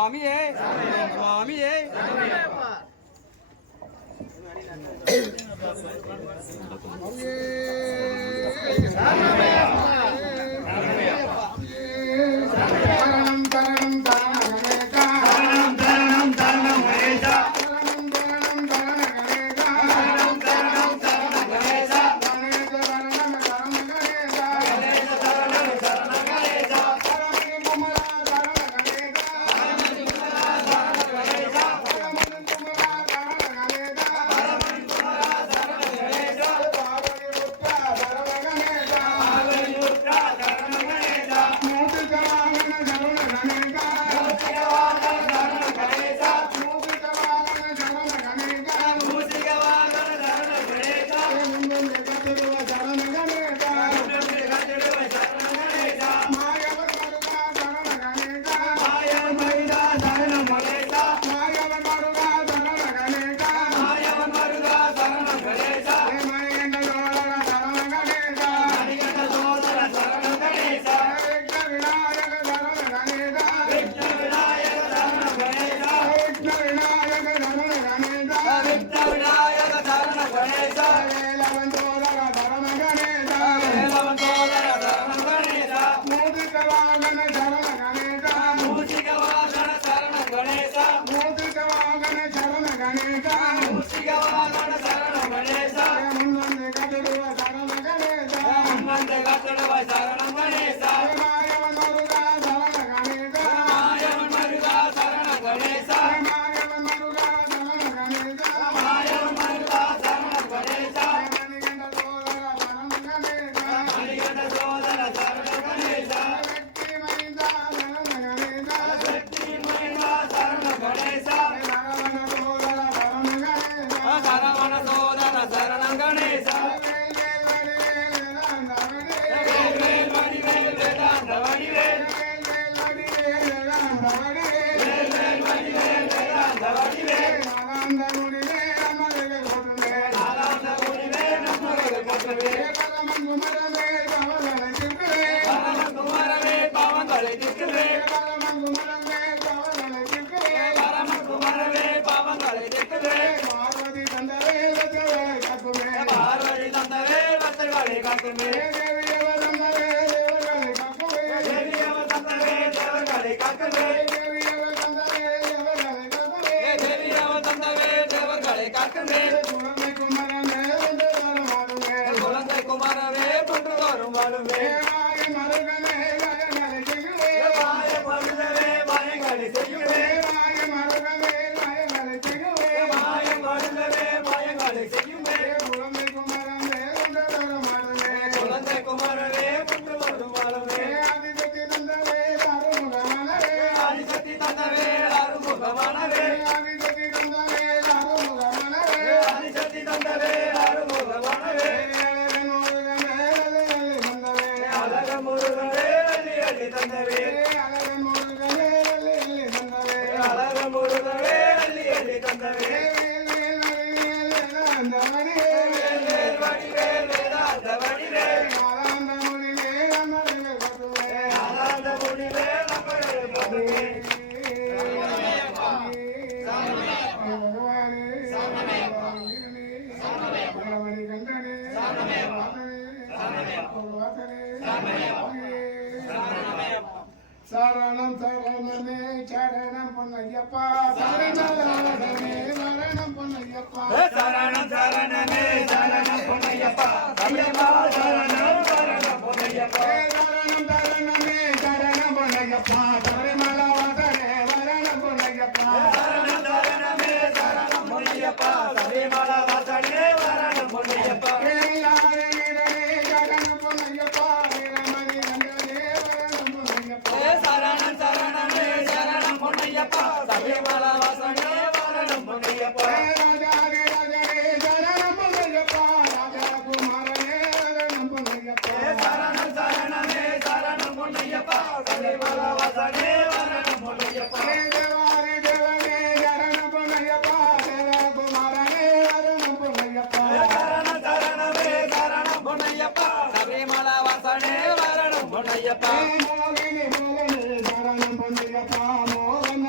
சுவாமியே சுவாமியே சரணம் சரணமே சரணம் பொன்னையப்பா சரணமே சரணம் பொன்னையப்பா சரணம் சரணமே சரணம் பொன்னையப்பா சரணம் சரணம் பொன்னையப்பா சரணம் சரணமே சரணம் பொன்னையப்பா சரணமலா வாசனே சரணம் பொன்னையப்பா சரணம் சரணமே சரணம் பொன்னையப்பா சரணமலா வாசனே சரணம் பொன்னையப்பா சரணம் சரணமே சரணம் பொன்னையப்பா சபரிமலை வாசனே சரணம் பொன்னையப்பா சரணம் சரணமே சரணம் பொன்னையப்பா சபரிமலை வாசனே சரணம் பொன்னையப்பா சரணம் சரணமே சரணம் பொன்னையப்பா சபரிமலை வாசனே சரணம் பொன்னையப்பா மோகனே மோகனே சரணம் பொன்னையப்பா மோகன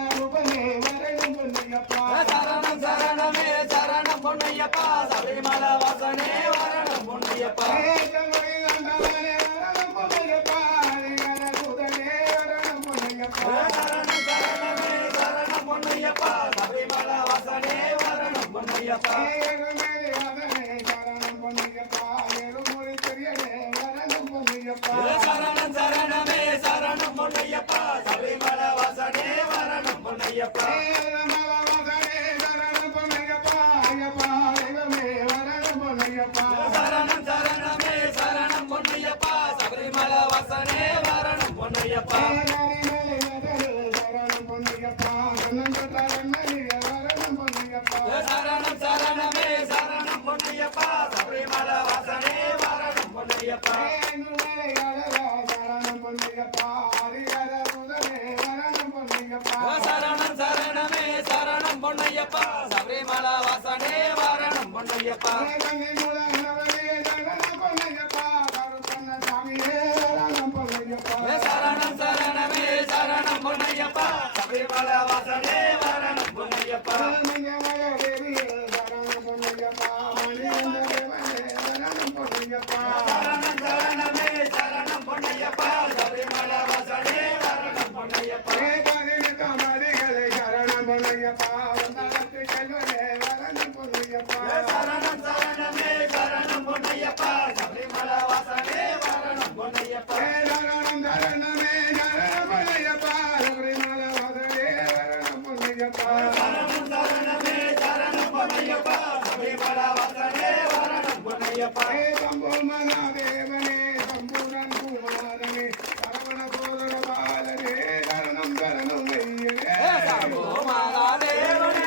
பொன்னையப்பா சபரிமலை வாசனே வாரணம் பொன்னையப்பா கண்ணி மூலவனே சரணம் பொன்னையப்பா கருப்பண்ண சாமியே சரணம் பொன்னையப்பா சரணம் சரணமே சரணம் பொன்னையப்பா சபரிமலை வாசனே வாரணம் பொன்னையப்பா மஞ்சமய தேவியே சரணம் பொன்னையப்பா மணிவந்த தேவனே சரணம் பொன்னையப்பா சரணம் சரணமே சரணம் பொன்னையப்பா சபரிமலை வாசனே வாரணம் பொன்னையப்பா பதினெட்டு மடிகளை சரணம் பொன்னையப்பா வந்தாலத்து செல்வனே சரணம் பொன்னையப்பா சரணம் சரணமே சரணம் பொன்னையப்பா சபரிமலை வாசனே வாரணம் பொன்னையப்பா சரணம் சரணமே சரணம் பொன்னையப்பா சபரிமலை வாசனே சரணம் பொன்னையப்பா சரணம் சரணமே சரணம் பொன்னையப்பா சபரிமலை வாசனே வாரணம் பொன்னையப்பா சம்போ மகாதேவனே சம்பூரன் குமாரனே சரவண சோதர பாலனே சரணம் சரணம் ஐயனே சம்போ மகாதேவனே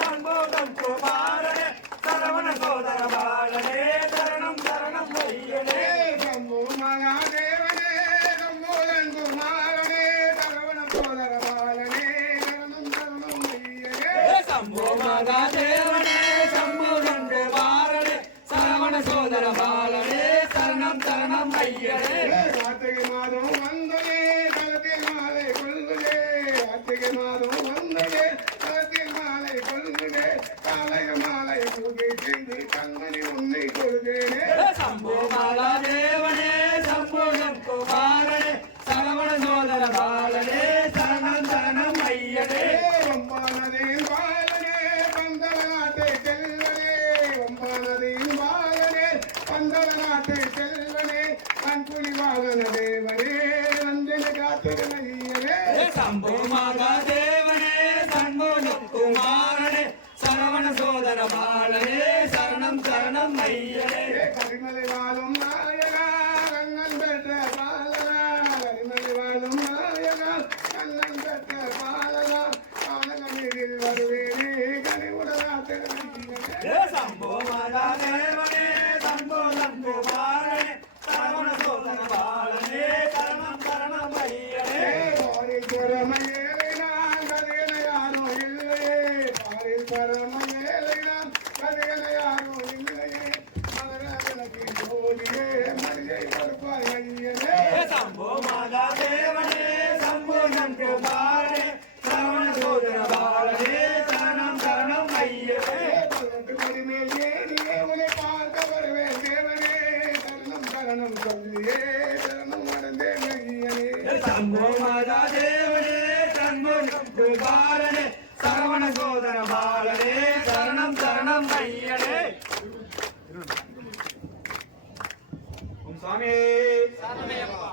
சண்முகம் குமாரனே சரவண சோதர பாலனே சரணம் சரணம் ஐயனே சம்போ மகாதேவனே சம்பூரன் குமாரனே சரவண சோதர பாலனே சரணம் சரணம் ஐயனே சம்போ மகாதேவனே சண்முகம் குமாரனே சரவண சோதர பாலனே சரணம் சரணம் ஐயனே கார்த்திகை மாதம் வந்ததே களத்தில் மாலை கொள்ளுதே கார்த்திகை மாதம் வந்ததே களத்தில் மாலை கொள்ளுதே காலைய மாலை பூஜை செய்து கண்மணி உன்னை கொள்கிறேனே சம்போ மகாதேவனே சண்முகம் குமாரனே சரவண சோதர பாலனே சரணம் சரணம் ஐயனே வம்பானதின் பாலனே பந்தல நாட்டை செல்வனே வம்பானதின் பாலனே பந்தல நாட்டை செல்வனே கண்புலி வாகன தேவனே வந்தன காத்திரனையனே சம்போ மகாதேவனே சண்முகம் குமாரனே சரவண சோதர பாலனே சரணம் சரணம் ஐயனே கரிமலை வாழும் நாயகா கண்ணன் பெற்ற பாலனா கரிமலை வாழும் நாயகா கண்ணன் பெற்ற பாலனா பாலகனில் வருவேனே கனிவுடனாத்திரனையனே சம்போ மகாதேவனே சண்முகம் குமாரனே சரவண சோதர பாலனே சரணம் சரணம் ஐயனே பாரில் பரமையேலை நான் கதையன யாரோ இல்லையே பாரில் பரமையேலை நான் கதையன யாரோ இல்லையே மகர விளக்கின் ஜோதியே மரியை கொடுப்பாய் ஐயனே சம்போ மகாதேவனே சண்முகம் குமாரனே சரவண சோதர பாலனே சரணம் சரணம் ஐயனே பதினெட்டு மணிமேல் ஏறியே உன்னை பார்க்க வருவேன் தேவனே சரணம் சரணம் சொல்லியே சரணம் அடைந்தேன் ஐயனே சம்போ மகாதேவனே சண்முகம் குமாரனே சரவண சோதர பாலனே சரணம் சரணம் ஐயனே சுவாமி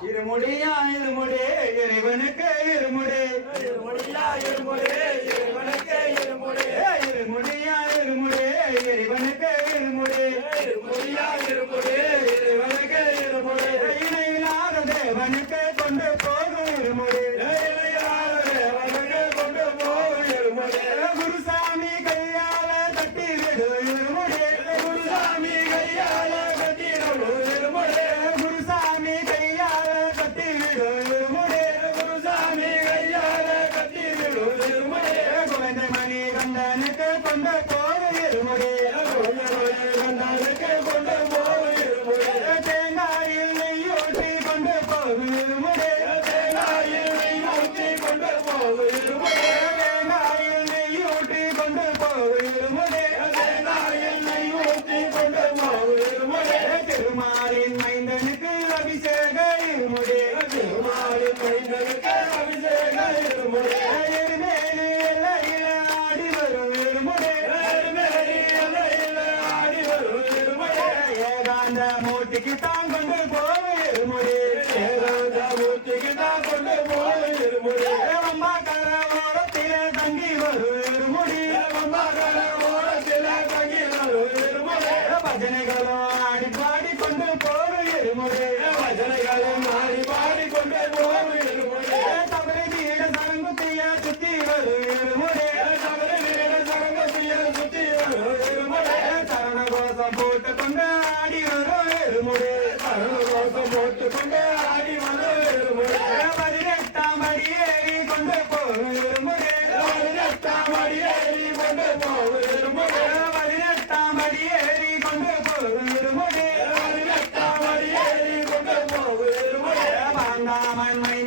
இருமுடியா இருமுடி இறைவனுக்கு இருமுடி இருமுடியா இருமுடி இறைவனுக்கு இருமுடி இருமுடியா இருமுடி இறைவனுக்கு இருமுடி இருமுடியா இருமுடி இறைவனுக்கு இருமுடி இணையில்லாத தேவனுக்கு கொண்டு போகும் இருமுடி இணையில்லாத தேவனுக்கு கொண்டு போகும் இருமுடி குருசாமி கையால தட்டி விடு இருமுடி குருசாமி கையால கட்டி விடு இருமுடி குருசாமி கையால கட்டி விடு இருமுடி குருசாமி கையால கட்டி விடு இருமுடி குழந்தை மணி கண்டனுக்கு கொண்டு போகும் இருமுடி கண்டனுக்கு கொண்டு போகும் இருமுடி தேங்காயில் நெய்யூற்றி கொண்டு போகும் இருமுடி தேங்காயில் நெய்யூற்றி கொண்டு போகும் இருமுடி தேங்காயில் நெய்யூற்றி கொண்டு போகும் இருமுடி தேங்காயில் நெய்யூற்றி கொண்டு போகும் இருமுடி திருமாலின் மைந்தனுக்கு அபிஷேக இருமுடி திருமாலின் மைந்தனுக்கு அபிஷேக இருமுடி எருமேலி எல்லையில ஆடி வரும் இருமுடி எருமேலி எல்லையில ஆடி வரும் இருமுடி ஏகாந்த மூர்த்திக்கு தான் கொண்டு போகும் இருமுடி ஏகாந்த மூர்த்திக்கு தான் கொண்டு போகும் இருமுடி அம்மா கரவோரத்திலே தங்கி வரும் இருமுடி அம்மா கரவோரத்திலே தங்கி வரும் இருமுடி பஜனைகளும் ஆடி பாடி கொண்டு போகும் இருமுடி பஜனைகளும் ஆடி பாடி கொண்டு போகும் இருமுடி தவறை வீட சரங்குத்திய சுத்தி வரும் இருமுடி தவறை வீட சரங்குத்திய சுத்தி வரும் இருமுடி சரண கோஷம் போட்டு கொண்டு ஆடி வரும் இருமுடி சரண கோஷம் போட்டு கொண்டு ஆடி வரும் இருமுடி 18ஆம் அடி ஏறி கொண்டு போகும் இருமுடி 18ஆம் அடி ஏறி கொண்டு போகும் ராமன் மை